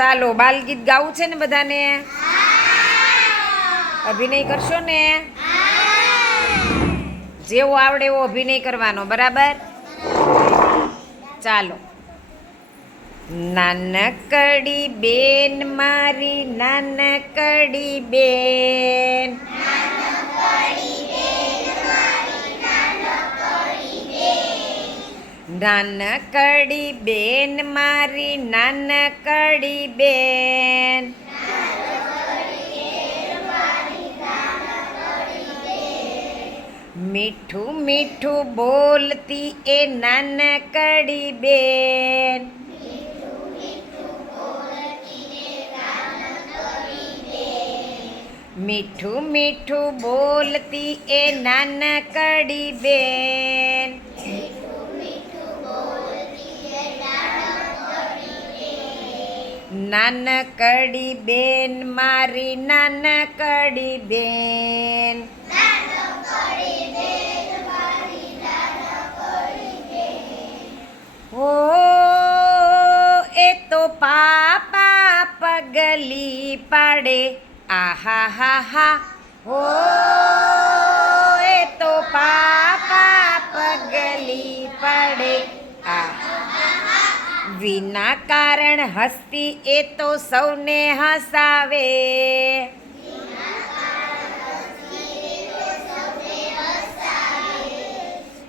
ચાલો, બાલગીત ગાવું છે ને બધાને? અભિનય કરશો ને? જેવો આવડે એવો અભિનય કરવાનો, બરાબર? ચાલો. નાનકડી બેન, મારી નાનકડી બેન. નાનકડી બેન મારી નાનકડી બેન. મીઠું મીઠું બોલતી એ નાનકડી બેન. મીઠું મીઠું બોલતી એ નાનકડી બેન. નાનકડી બેન, મારી નાનકડી બેન. ઓ એ તો પાપા પગલી પાડે. આહા હા હા, હો. વિના કારણ હસતી એ તો સૌને હસાવે.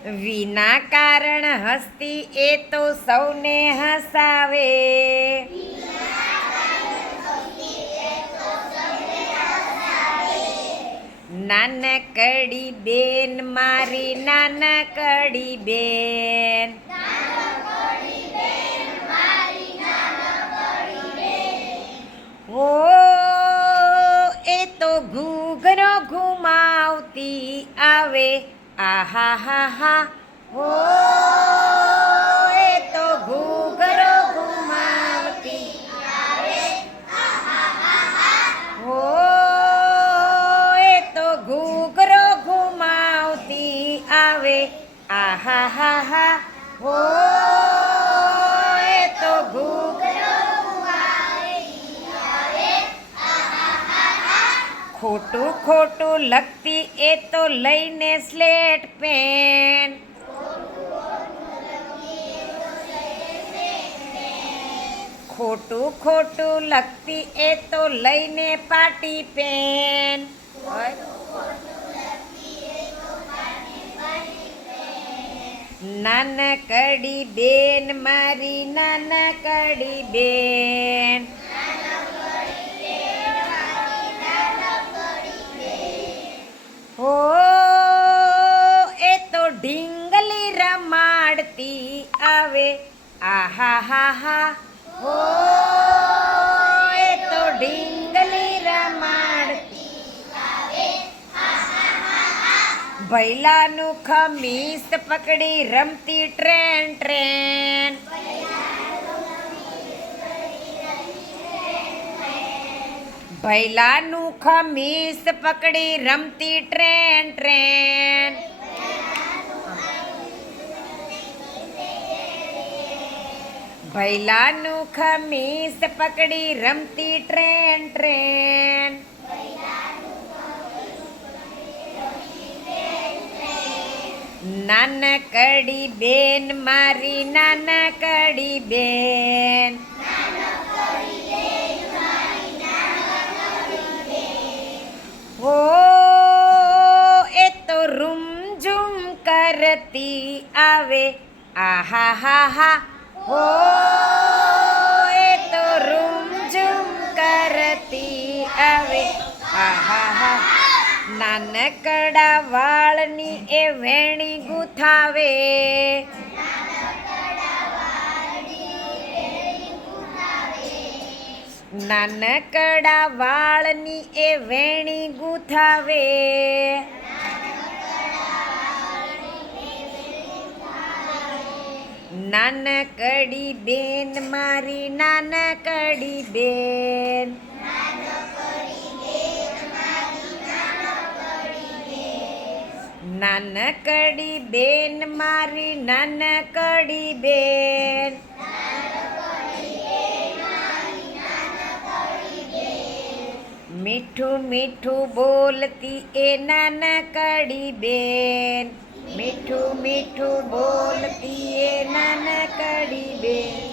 વિના કારણ હસતી એ તો સૌને હસાવે. નાનકડી બેન, મારી નાનકડી બેન. ઘુમાવતી આવે. આહા હા હા. હો એ તો ઘૂઘરો ઘુમાવતી હો એ તો ઘૂઘરો ઘુમાવતી આવે. આહા હા હો. ખોટું ખોટું લખતી એ તો લઈને સ્લેટ પેન ખોટું ખોટું લખતી એ તો લઈને પાટી પેન નાનકડી બેન, મારી નાનકડી બેન. રમાડતી આવે. આહા હા હા. હો એ તો ઢીંગલી રમાડતી ભૈલાનું ખમીસ પકડી રમતી ટ્રેન ટ્રેન. ભૈલાનું ખમીસ પકડી રમતી ટ્રેન ટ્રેન. ભૈલાનું ખમીસ પકડી રમતી ટ્રેન ટ્રેન. નાનકડી બેન, મારી નાનકડી બેન. હો, એ તો રૂમઝુમ કરતી આવે. આહા હા હા હો એ તો રૂમઝુમ કરતી આવે. આહા નાનકડા વાળની એ વેણી ગુથાવે. નાનકડા વાળની એ વેણી ગુથાવે. નાનકડી બેન, મારી નાનકડી બેન. નાનકડી બેન, મારી નાનકડી બેન. મીઠું મીઠું બોલતી એ નાનકડી બેન. મીઠું બોલતી એ નાનકડી બેન.